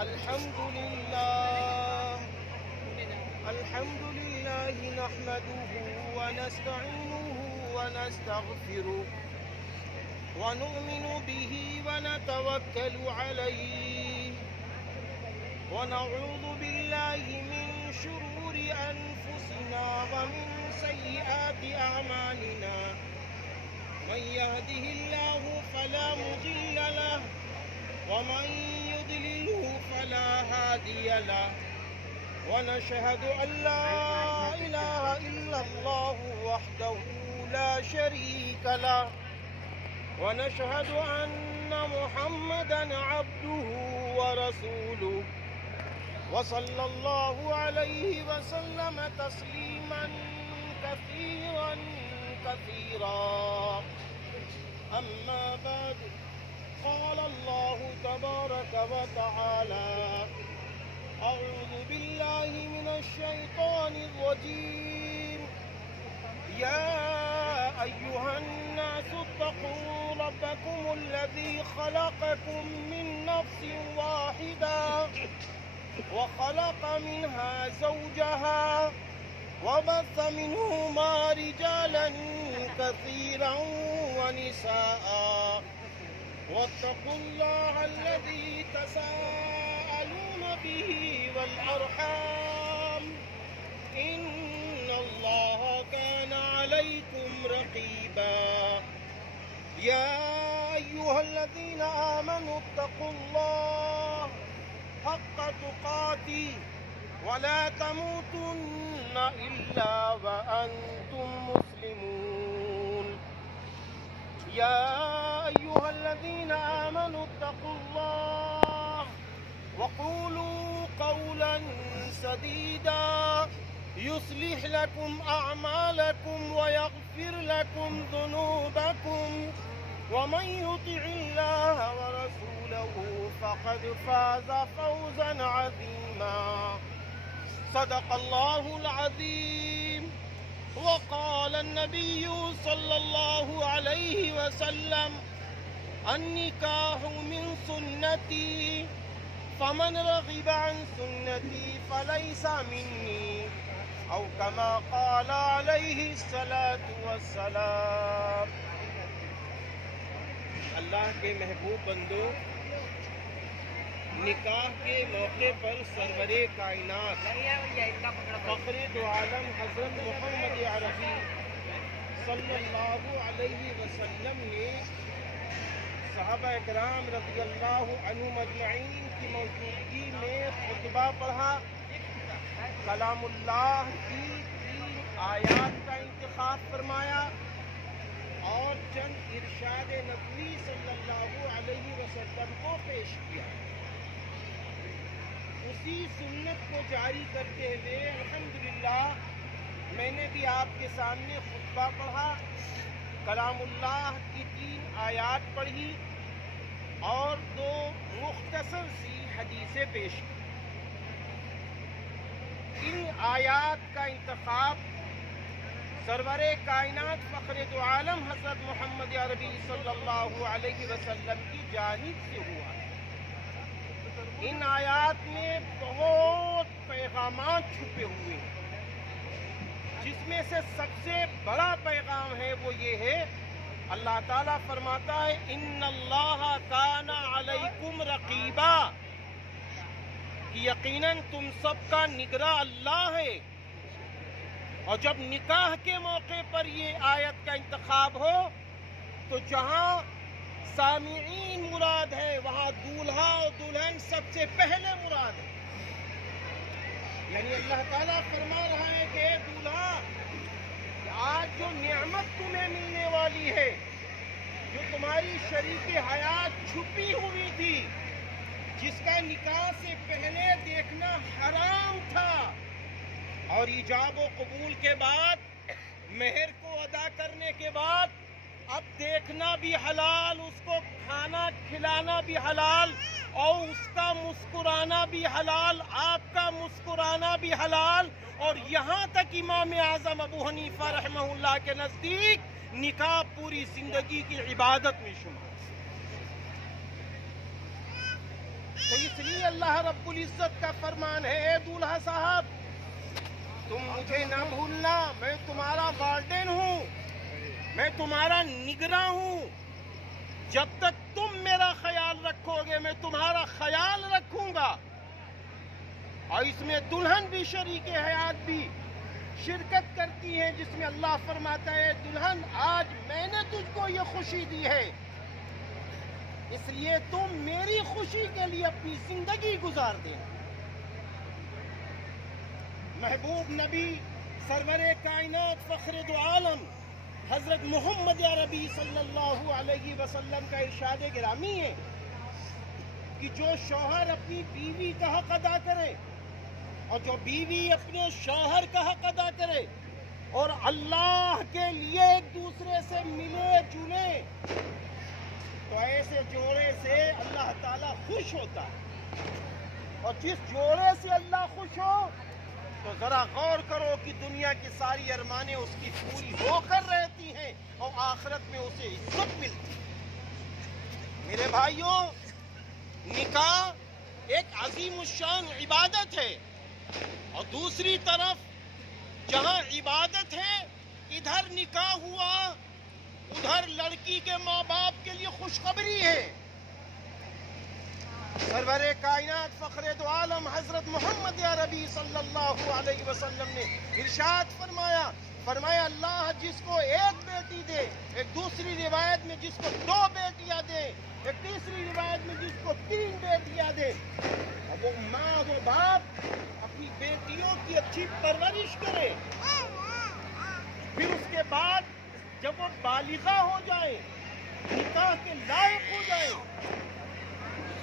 الحمد لله نحمده ونستعينه ونستغفره ونؤمن به ونتوكل عليه ونعوذ بالله من شرور أنفسنا ومن سيئات أعمالنا من يهده الله فلا مضل له ومن يضلله فلا هادي له ونشهد أن لا إله إلا الله وحده لا شريك له ونشهد أن محمدا عبده ورسوله وصلى الله عليه وسلم تسليما كثيرا كثيرا أما بعد قال الله تبارك وتعالى أعوذ بالله من الشيطان الرجيم يا أيها الناس اتقوا ربكم الذي خلقكم من نفس واحدة وخلق منها زوجها وبث منهما رجالا كثيرا ونساء واتقوا الله الذي تساءلون به والأرحام إن الله كان عليكم رقيبا يا أيها الذين آمنوا اتقوا الله حق تقاته ولا تموتن إلا وأنتم مسلمون يا أيها الذين آمنوا اتقوا الله وقولوا قولا سديدا يصلح لكم أعمالكم ويغفر لكم ذنوبكم ومن يطع الله ورسوله فقد فاز فوزا عظيما صدق الله العظيم وقال النبي صلى الله عليه وسلم النكاح من سنتي فمن رغب عن سنتي فليس مني او كما قال عليه الصلاة والسلام۔ اللہ کے محبوب بندو، نکاح کے موقع پر سرور کائنات فخر دو عالم حضرت محمد عربی صلی اللہ علیہ وسلم نے صحابہ اکرام رضی اللہ عنہم اجمعین کی موجودگی میں خطبہ پڑھا، کلام اللہ کی 3 آیات کا انتخاب فرمایا اور چند ارشاد نبوی صلی اللہ علیہ وسلم کو پیش کیا۔ اسی سنت کو جاری کرتے ہوئے الحمدللہ میں نے بھی آپ کے سامنے خطبہ پڑھا، کلام اللہ کی 3 آیات پڑھی اور 2 مختصر سی حدیثیں پیش کی۔ ان آیات کا انتخاب سرور کائنات فخر دو عالم حضرت محمد عربی صلی اللہ علیہ وسلم کی جانب سے ہوا۔ ان آیات میں بہت پیغامات چھپے ہوئے ہیں، جس میں سے سب سے بڑا پیغام ہے وہ یہ ہے، اللہ تعالیٰ فرماتا ہے ان اللہ کان علیکم رقیبا، کہ یقیناً تم سب کا نگراں اللہ ہے۔ اور جب نکاح کے موقع پر یہ آیت کا انتخاب ہو تو جہاں سامعین مراد ہے وہاں دولہا اور دلہن سب سے پہلے مراد ہے۔ یعنی اللہ تعالیٰ فرما رہا ہے کہ اے دولہا، آج جو نعمت تمہیں ملنے والی ہے، جو تمہاری شریک حیات چھپی ہوئی تھی، جس کا نکاح سے پہلے دیکھنا حرام تھا اور ایجاب و قبول کے بعد مہر کو ادا کرنے کے بعد اب دیکھنا بھی حلال، اس کو کھانا کھلانا بھی حلال اور اس کا مسکرانا بھی حلال، آپ کا مسکرانا بھی حلال، اور یہاں تک امام اعظم ابو حنیفہ رحمہ اللہ کے نزدیک نکاح پوری زندگی کی عبادت میں شمار۔ تو اس لیے اللہ رب العزت کا فرمان ہے، اے دولہا صاحب تم مجھے نہ بھولنا، میں تمہارا وارڈن ہوں، میں تمہارا نگراں ہوں، جب تک تم میرا خیال رکھو گے میں تمہارا خیال رکھوں گا۔ اور اس میں دلہن بھی شریک حیات بھی شرکت کرتی ہیں، جس میں اللہ فرماتا ہے دلہن آج میں نے تجھ کو یہ خوشی دی ہے، اس لیے تم میری خوشی کے لیے اپنی زندگی گزار دینا۔ محبوب نبی سرور کائنات فخر دو عالم حضرت محمد عربی صلی اللہ علیہ وسلم کا ارشاد گرامی ہے کہ جو شوہر اپنی بیوی کا حق ادا کرے اور جو بیوی اپنے شوہر کا حق ادا کرے اور اللہ کے لیے ایک دوسرے سے ملے جلے تو ایسے جوڑے سے اللہ تعالیٰ خوش ہوتا ہے۔ اور جس جوڑے سے اللہ خوش ہو تو ذرا غور کرو کہ دنیا کی ساری ارمانیں اس کی پوری ہو کر رہتی ہیں اور آخرت میں اسے عزت ملتی ہے۔ میرے بھائیوں، نکاح ایک عظیم الشان عبادت ہے، اور دوسری طرف جہاں عبادت ہے ادھر نکاح ہوا، ادھر لڑکی کے ماں باپ کے لیے خوشخبری ہے۔ سرور کائنات فخر دو عالم حضرت محمد عربی صلی اللہ علیہ وسلم نے ارشاد فرمایا اللہ جس کو ایک بیٹی دے، ایک دوسری روایت میں جس کو 2 بیٹیاں دے، ایک تیسری روایت میں جس کو 3 بیٹیاں دے، اور وہ ماں وہ باپ اپنی بیٹیوں کی اچھی پرورش کرے، پھر اس کے بعد جب وہ بالغہ ہو جائے، نکاح کے لائق ہو جائے،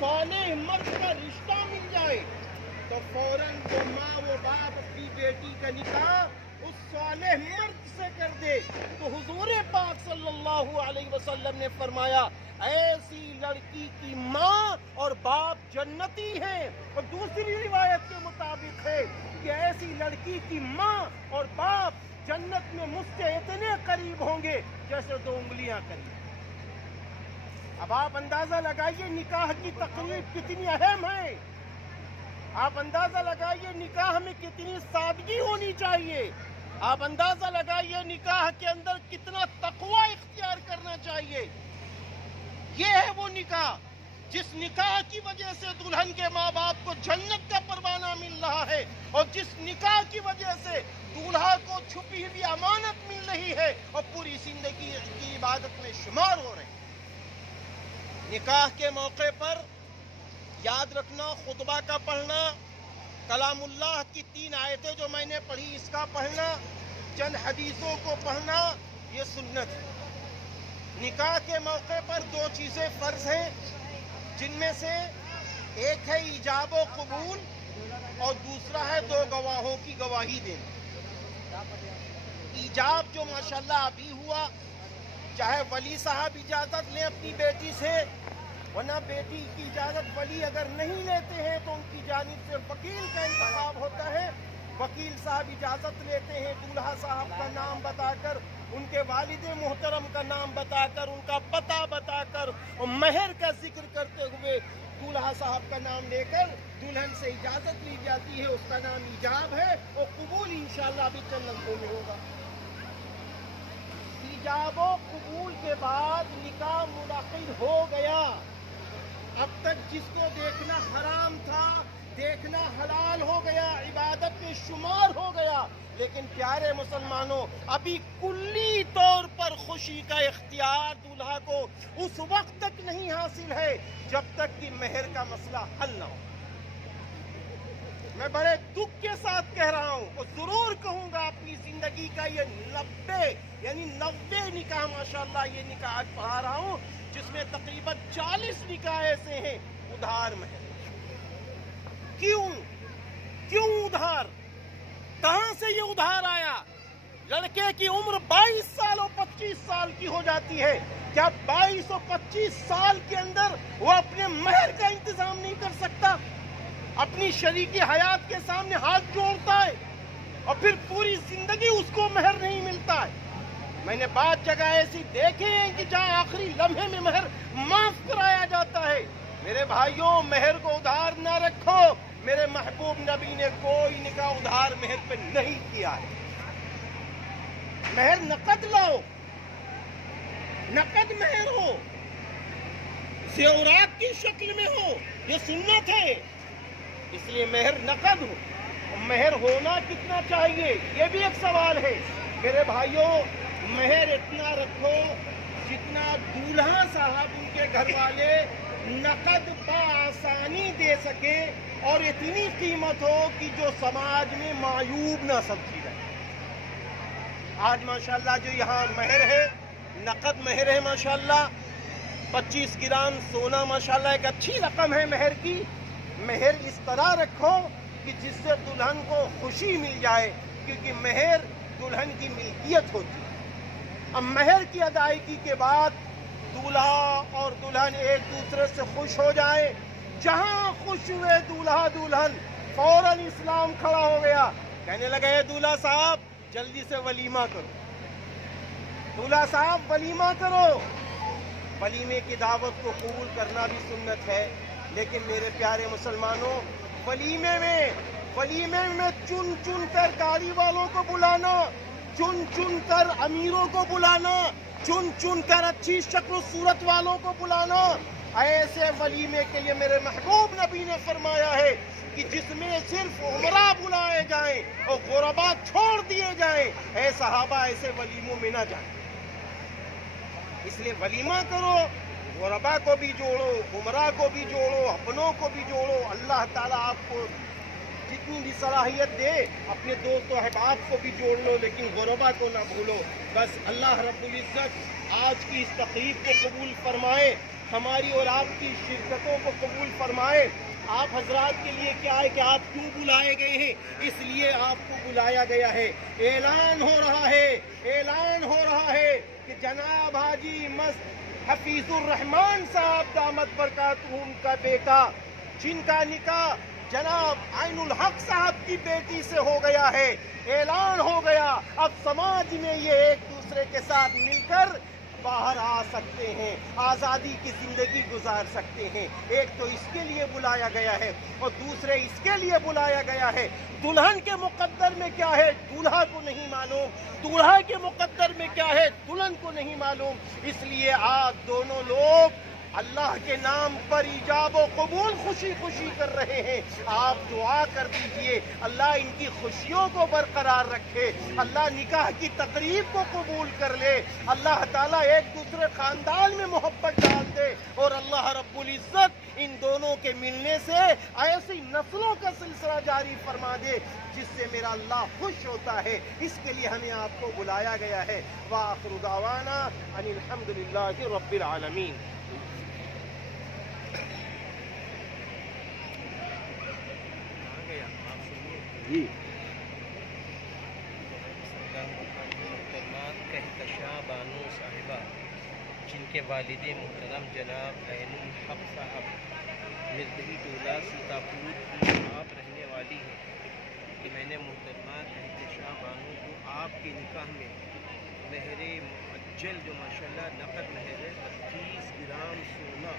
صالح مرد کا رشتہ مل جائے، تو فوراً وہ ماں وہ باپ اپنی بیٹی کا نکاح اس صالح مرد سے کر دے۔ تو حضور پاک صلی اللہ علیہ وسلم نے فرمایا ایسی لڑکی کی ماں اور باپ جنتی ہیں، اور دوسری روایت کے مطابق ہے کہ ایسی لڑکی کی ماں اور باپ جنت میں مجھ سے اتنے قریب ہوں گے جیسے 2 انگلیاں قریب۔ اب آپ اندازہ لگائیے نکاح کی تقریب کتنی اہم ہے، آپ اندازہ لگائیے نکاح میں کتنی سادگی ہونی چاہیے، آپ اندازہ لگائیے نکاح کے اندر کتنا تقوی اختیار کرنا چاہیے۔ یہ ہے وہ نکاح جس نکاح کی وجہ سے دلہن کے ماں باپ کو جنت کا پروانہ مل رہا ہے، اور جس نکاح کی وجہ سے دولہا کو چھپی ہوئی امانت مل رہی ہے اور پوری زندگی کی عبادت میں شمار ہو رہے ہیں۔ نکاح کے موقع پر یاد رکھنا، خطبہ کا پڑھنا، کلام اللہ کی 3 آیتیں جو میں نے پڑھی اس کا پڑھنا، چند حدیثوں کو پڑھنا، یہ سنت ہے۔ نکاح کے موقع پر 2 چیزیں فرض ہیں، جن میں سے ایک ہے ایجاب و قبول اور دوسرا ہے 2 گواہوں کی گواہی دینا۔ ایجاب جو ماشاءاللہ ابھی ہوا، چاہے ولی صاحب اجازت لیں اپنی بیٹی سے، ورنہ بیٹی کی اجازت ولی اگر نہیں لیتے ہیں تو ان کی جانب سے وکیل کا انتخاب ہوتا ہے، وکیل صاحب اجازت لیتے ہیں دولہا صاحب کا نام بتا کر، ان کے والد محترم کا نام بتا کر، ان کا پتہ بتا کر اور مہر کا ذکر کرتے ہوئے دولہا صاحب کا نام لے کر دلہن سے اجازت لی جاتی ہے، اس کا نام ایجاب ہے، اور قبول انشاءاللہ ابھی چند لمحوں میں ہوگا۔ ایجاب و قبول کے بعد نکاح منعقد ہو گیا، اب تک جس کو دیکھنا حرام تھا دیکھنا حلال ہو گیا، عبادت میں شمار ہو گیا، لیکن پیارے مسلمانوں ابھی کلی طور پر خوشی کا اختیار دولہا کو اس وقت تک نہیں حاصل ہے جب تک کہ مہر کا مسئلہ حل نہ ہو۔ میں بڑے دکھ کے ساتھ کہہ رہا ہوں اور ضرور کہوں گا اپنی زندگی کا یہ 90 نکاح ماشاءاللہ یہ نکاح آج پڑھا رہا ہوں جس میں تقریباً 40 نکاح ایسے ہیں ادھار مہر۔ کیوں ادھار؟ کہاں سے یہ ادھار آیا؟ لڑکے کی عمر 22 سال اور 25 سال کی ہو جاتی ہے، کیا 22 اور 25 سال کے اندر وہ اپنے مہر کا انتظام نہیں کر سکتا؟ اپنی شریک حیات کے سامنے ہاتھ جوڑتا ہے اور پھر پوری زندگی اس کو مہر نہیں ملتا ہے۔ میں نے بعض جگہ ایسی دیکھے ہیں کہ جہاں آخری لمحے میں مہر معاف کرایا جاتا ہے، میرے بھائیوں مہر کو ادھار نہ رکھو. میرے محبوب نبی نے کوئی نکاح ادھار مہر پہ نہیں کیا ہے. مہر نقد لاؤ, نقد مہر ہو, زیورات کی شکل میں ہو, یہ سنت ہے. اس لیے مہر نقد ہو. مہر ہونا کتنا چاہیے یہ بھی ایک سوال ہے. میرے بھائیوں مہر اتنا رکھو جتنا دولہا صاحب ان کے گھر والے نقد بآسانی دے سکے, اور اتنی قیمت ہو کہ جو سماج میں معیوب نہ سمجھی جائے. آج ماشاءاللہ جو یہاں مہر ہے نقد مہر ہے ماشاءاللہ, 25 گرام سونا ماشاءاللہ ایک اچھی رقم ہے مہر کی. مہر اس طرح رکھو کہ جس سے دلہن کو خوشی مل جائے, کیونکہ مہر دلہن کی ملکیت ہوتی ہے. اب مہر کی ادائیگی کے بعد دولہا اور دلہن ایک دوسرے سے خوش ہو جائیں. جہاں خوش ہوئے دولہا دلہن فوراً اسلام کھڑا ہو گیا, کہنے لگے اے دولہا صاحب جلدی سے ولیمہ کرو, دولہا صاحب ولیمہ کرو. ولیمے کی دعوت کو قبول کرنا بھی سنت ہے, لیکن میرے پیارے مسلمانوں ولیمے میں چن چن کر گاڑی والوں کو بلانا, چن چن کر امیروں کو بلانا, چن چن کر اچھی شکل و صورت والوں کو بلانا, ایسے ولیمے کے لیے میرے محبوب نبی نے فرمایا ہے کہ جس میں صرف عمراء بلائے جائیں اور غرباء چھوڑ دیے جائیں, اے صحابہ ایسے ولیموں میں نہ جائیں. اس لیے ولیمہ کرو, غرباء کو بھی جوڑو, عمراء کو بھی جوڑو, اپنوں کو بھی جوڑو. اللہ تعالیٰ آپ کو جتنی بھی صلاحیت دے اپنے دوست و احباب کو بھی جوڑ لو, لیکن غرباء کو نہ بھولو. بس اللہ رب العزت آج کی اس تقریب کو قبول فرمائے, ہماری اور آپ کی شرکتوں کو قبول فرمائے. آپ حضرات کے لیے کیا ہے کہ آپ کیوں بلائے گئے ہیں, اس لیے آپ کو بلایا گیا ہے. اعلان ہو رہا ہے کہ جناب حاجی حفیظ الرحمان صاحب دامت برکاتہم کا بیٹا, جن کا نکاح جناب عین الحق صاحب کی بیٹی سے ہو گیا ہے, اعلان ہو گیا. اب سماج میں یہ ایک دوسرے کے ساتھ مل کر باہر آ سکتے ہیں, آزادی کی زندگی گزار سکتے ہیں. ایک تو اس کے لیے بلایا گیا ہے, اور دوسرے اس کے لیے بلایا گیا ہے دلہن کے مقدر میں کیا ہے دولہا کو نہیں معلوم, دولہا کے مقدر میں کیا ہے دلہن کو نہیں معلوم. اس لیے آپ دونوں لوگ اللہ کے نام پر ایجاب و قبول خوشی خوشی کر رہے ہیں. آپ دعا کر دیجئے اللہ ان کی خوشیوں کو برقرار رکھے, اللہ نکاح کی تقریب کو قبول کر لے, اللہ تعالیٰ ایک دوسرے خاندان میں محبت ڈال دے, اور اللہ رب العزت ان دونوں کے ملنے سے ایسی نسلوں کا سلسلہ جاری فرما دے جس سے میرا اللہ خوش ہوتا ہے. اس کے لیے ہمیں آپ کو بلایا گیا ہے. وآخر دعوانا ان الحمدللہ رب العالمین. جی محترمات کہکشاں بانو صاحبہ, جن کے والد محترم جناب عین الحق صاحب مردہی ٹولہ سیتاپور کی آپ رہنے والی ہیں, کہ میں نے محترمہ کہکشاں بانو کو آپ کے نکاح میں مہر معجل جو ماشاءاللہ نقد مہر ہے 25 گرام سونا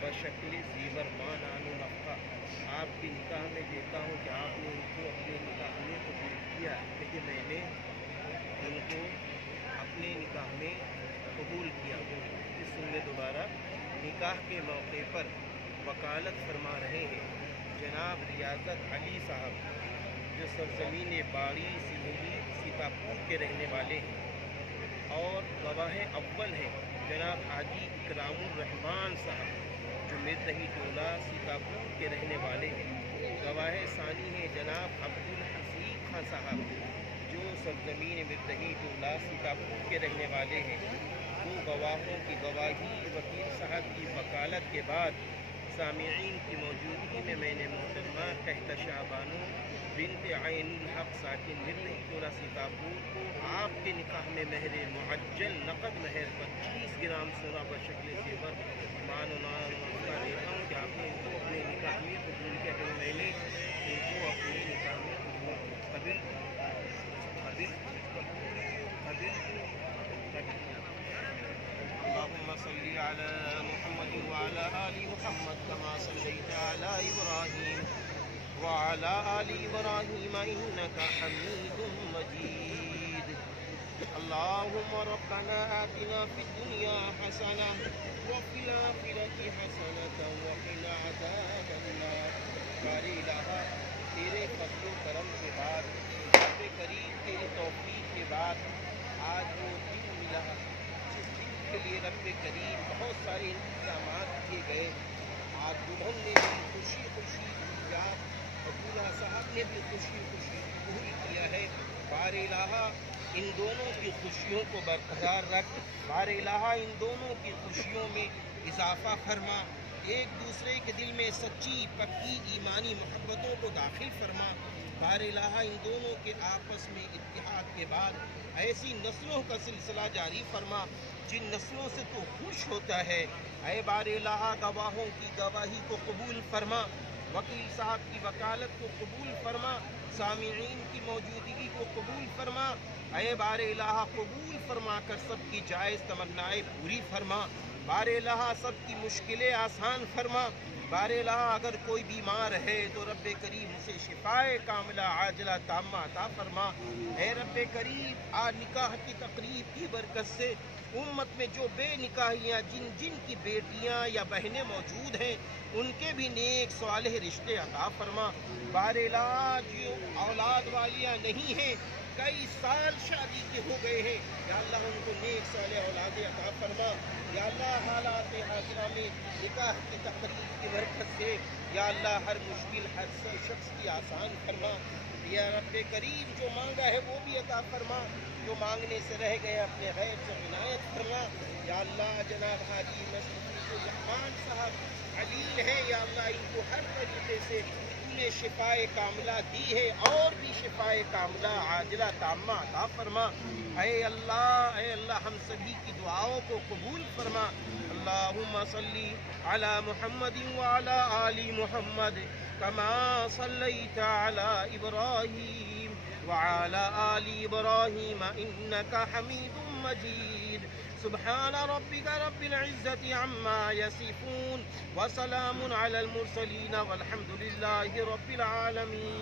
بشکل زیور مانان و نفقہ آپ کے نکاح میں دیتا ہوں کہ آپ نے ان کو اپنے نکاح میں قبول کیا, کہ میں نے ان کو اپنے نکاح میں قبول کیا. اس میں دوبارہ نکاح کے موقع پر وکالت فرما رہے ہیں جناب ریاضت علی صاحب, جو سرزمین باڑی سنہری سیتاپور کے رہنے والے ہیں, اور گواہ اول ہیں جناب حاجی اکرام الرحمان صاحب, جو مردہی ٹولہ سیتاپور کے رہنے والے ہیں. گواہ ثانی ہیں جناب عبدالحسیب خان صاحب, جو سرزمین مردہی ٹولہ سیتاپور کے رہنے والے ہیں. دو گواہوں کی گواہی وکیل صاحب کی وکالت کے بعد سامعین کی موجودگی میں نے محترمہ کہکشاں بانو بنت عین الحق ساکن مردہی ٹولہ سیتاپور کو آپ کے نکاح میں مہر معجل نقد مہر 25 گرام سونا بشکل زیور مان و نام دیتا ہوں کہ آپ نے ان کو اپنے نکاح میں قبول کیا, کہ میں نے ان کو اپنے نکاح میں قبول اللهم صل على محمد وعلى آل محمد كما صليت على إبراهيم وعلى آل إبراهيم إنك حميد مجيد. اللهم ربنا آتنا في الدنيا حسنة وفي الآخرة حسنة وقنا عذاب النار. باری الہ تیرے فضل و کرم کے بعد، رب کریم تیری توفیق کے بعد آج وہ دن ملا جس دن کے لیے رب کریم بہت سارے انتظامات کیے گئے. آج دلہن نے بھی خوشی خوشی کیا اور دولہا صاحب نے بھی خوشی خوشی قبول کیا ہے. بار الہ ان دونوں کی خوشیوں کو برقرار رکھ. بار الہ ان دونوں کی خوشیوں میں اضافہ فرما. ایک دوسرے کے دل میں سچی پکی ایمانی محبتوں کو داخل فرما. بار الہ ان دونوں کے آپس میں اتحاد کے بعد ایسی نسلوں کا سلسلہ جاری فرما جن نسلوں سے تو خوش ہوتا ہے. اے بار الہ گواہوں کی گواہی کو قبول فرما، وکیل صاحب کی وکالت کو قبول فرما، سامعین کی موجودگی کو قبول فرما. اے بار الہ قبول فرما کر سب کی جائز تمنائیں پوری فرما. بار الہ سب کی مشکلیں آسان فرما. بار الہ اگر کوئی بیمار ہے تو رب کریم اسے شفائے کاملہ عاجلہ تامہ عطا فرما. اے رب کریم آج نکاح کی تقریب کی برکت سے امت میں جو بے نکاحیاں جن کی بیٹیاں یا بہنیں موجود ہیں ان کے بھی نیک صالح رشتے عطا فرما. بار الہ جو اولاد والیاں نہیں ہیں، کئی سال شادی کے ہو گئے ہیں، یا اللہ ان کو نیک صالح اولاد عطا فرما. یا اللہ حالات حاضرہ میں نکاح کی تقریب کی برکت سے یا اللہ ہر مشکل ہر شخص کی آسان فرما. یا رب کریم جو مانگا ہے وہ بھی عطا فرما، جو مانگنے سے رہ گئے اپنے غیب سے عنایت فرما. یا اللہ جناب حاجی مصطفی الرحمان صاحب علیل ہیں، یا اللہ ان کو ہر طریقے سے نے شفائے کاملہ دی ہے اور بھی شفائے کاملہ عاجلہ تامہ عطا فرما. اے اللہ ہم سبھی کی دعاؤں کو قبول فرما. اللہم صلی علی محمد وعلی آل محمد کما صلیت علی ابراہیم وعلی آل ابراہیم انکا حمید مجید. سبحان ربك رب العزة عما يصفون وسلام على المرسلين والحمد لله رب العالمين.